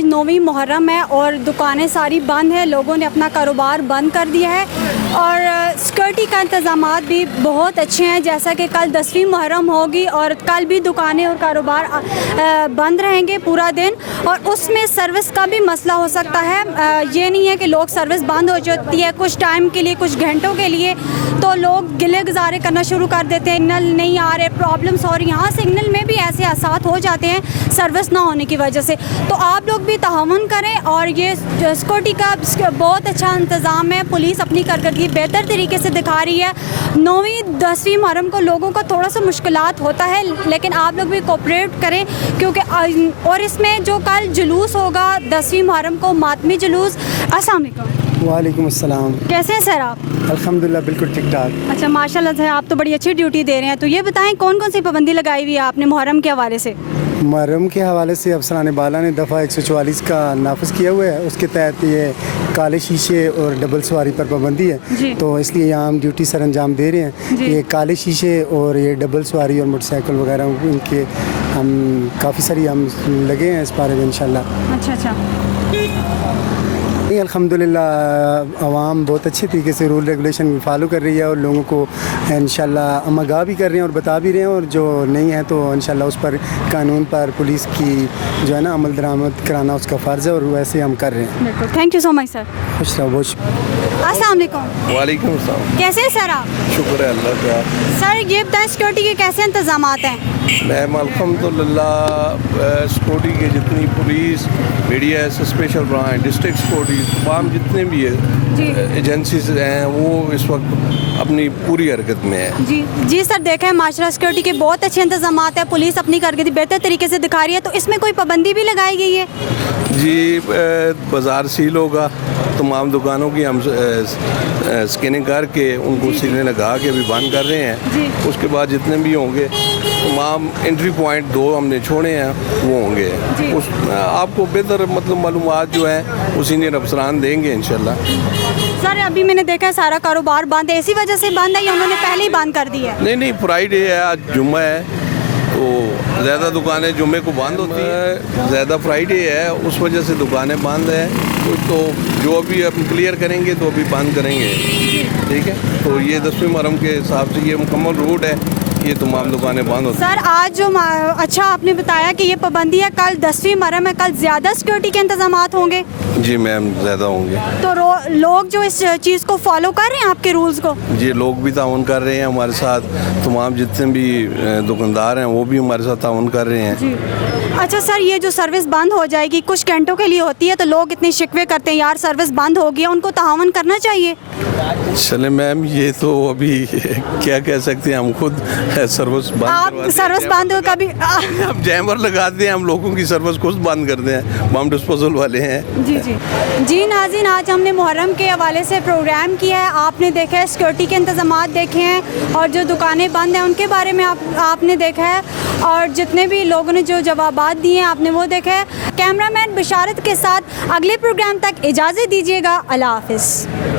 آج 9वीं मुहर्रम है और दुकानें सारी बंद है, लोगों ने अपना कारोबार बंद कर दिया है और सिक्योरिटी का इंतज़ामात भी बहुत अच्छे हैं। जैसा कि कल 10वीं मुहर्रम होगी और कल भी दुकानें और कारोबार बंद रहेंगे पूरा दिन, और उसमें सर्विस का भी मसला हो सकता है। ये नहीं है कि लोग सर्विस बंद हो जाती है कुछ टाइम के लिए, कुछ घंटों के लिए, तो लोग गिले गुजारे करना शुरू कर देते हैं, सिग्नल नहीं आ रहे, प्रॉब्लम्स हो रही। यहाँ सिग्नल में भी ऐसे हादसात हो जाते हैं सर्विस ना होने की वजह से। तो आप लोग भी तहावन करें और ये सिक्योरिटी का बहुत अच्छा इंतज़ाम है, पुलिस अपनी कारकर्दगी बेहतर तरीके से दिखा रही है। 9वीं 10वीं मुहर्रम को लोगों का थोड़ा सा मुश्किलात होता है, लेकिन आप लोग भी कोऑपरेट करें क्योंकि और इसमें जो कल जुलूस होगा 10वीं मुहर्रम को, मातमी जुलूस। अस्सलाम वालेकुम। वालेकुम अस्सलाम। कैसे हैं सर आप? अल्हम्दुलिल्लाह बिल्कुल ठीक ठाक। अच्छा, माशाल्लाह से आप तो बड़ी अच्छी ड्यूटी दे रहे हैं। तो ये बताएं कौन कौन सी पाबंदी लगाई हुई है आपने मुहर्रम के हवाले से? मुहर्रम के हवाले से अफसरान बाला ने दफ़ा 144 का नाफिज किया हुआ है। उसके तहत ये काले शीशे और डबल सवारी पर पाबंदी है, तो इसलिए यहाँ हम ड्यूटी सर अंजाम दे रहे हैं। ये काले शीशे और ये डबल सवारी और मोटरसाइकिल वगैरह इनके हम काफ़ी सारी हम लगे हैं इस बारे में इंशाल्लाह। अच्छा। अल्हम्दुलिल्लाह आवाम बहुत अच्छे तरीके से रूल रेगुलेशन फॉलो कर रही है और लोगों को इंशाल्लाह हम आगाह भी कर रहे हैं और बता भी रहे हैं, और जो नहीं है तो इंशाल्लाह उस पर कानून पर पुलिस की जो है ना अमल दरामद कराना उसका फ़र्ज़ है, और वैसे हम कर रहे हैं। बिल्कुल, thank you so much sir. खुश रहो, बहुत शुक्रिया। अस्सलाम वालेकुम। वालेकुम अस्सलाम। कैसे हैं सर आप? शुक्र है अल्लाह का। सर ये बताएं सिक्योरिटी के कैसे इंतजामात हैं? मैम अल्हम्दुलिल्लाह सिक्योरिटी के जितनी police, media, special branch, district security, तमाम जितने भी एजेंसीज हैं वो इस वक्त अपनी पूरी हरकत में है। जी सर, देखें माशाल्लाह सिक्योरिटी के बहुत अच्छे इंतजामात हैं, पुलिस अपनी कारकर्दगी बेहतर तरीके से दिखा रही है। तो इसमें कोई पाबंदी भी लगाई गई है? जी, बाज़ार सील होगा, तमाम दुकानों की हम स्कैनिंग करके उनको सीलें लगा के अभी बंद कर रहे हैं। उसके बाद जितने भी होंगे तमाम एंट्री पॉइंट 2 हमने छोड़े हैं वो होंगे। उस आपको बेहतर मतलब मालूमात जो है वो सीनियर अफसरान देंगे इंशाल्लाह। सर अभी मैंने देखा है सारा कारोबार बंद है, इसी वजह से बंद है या उन्होंने पहले ही बंद कर दी है? नहीं, फ्राइडे है, आज जुम्मा है, तो ज़्यादा दुकानें जुम्मे को बंद होती हैं। ज़्यादा फ्राइडे है उस वजह से दुकानें बंद हैं, तो जो अभी हम क्लियर करेंगे तो अभी बंद करेंगे, ठीक है। तो ये 10वीं मुहर्रम के हिसाब से ये मुकम्मल रूट है, ये तमाम दुकानें बंद होती हैं। सर आज जो अच्छा आपने बताया कि ये पाबंदी है, कल 10वीं मुहर्रम है, कल ज़्यादा सिक्योरिटी के इंतजामात होंगे? जी मैम, ज़्यादा होंगे। तो लोग जो इस चीज़ को फॉलो कर रहे हैं आपके रूल्स को? जी, लोग भी ताउन कर रहे हैं हमारे साथ, तमाम जितने भी दुकानदार हैं वो भी हमारे साथ ताउन कर रहे हैं। जी। अच्छा सर, ये जो सर्विस बंद हो जाएगी कुछ घंटों के लिए होती है, तो लोग इतने शिकवे करते हैं यार सर्विस बंद हो गया, उनको ताउन करना चाहिए। चले मैम, ये तो अभी क्या कह सकते हैं, हम खुद सर्विस बंद आप सर्विस बंद हो कभी हम जैमर लगाते हैं, हम लोगों की सर्विस खुद बंद करते हैं, बम डिस्पोजल वाले हैं। जी नाज़रीन, आज हमने मुहर्रम के हवाले से प्रोग्राम किया है। आपने देखा है सिक्योरिटी के इंतजामात देखे हैं और जो दुकानें बंद हैं उनके बारे में आपने देखा है, और जितने भी लोगों ने जो जवाबात दिए हैं आपने वो देखा है। कैमरामैन बिशारत के साथ अगले प्रोग्राम तक इजाज़त दीजिएगा। अल्लाह हाफ़िज़।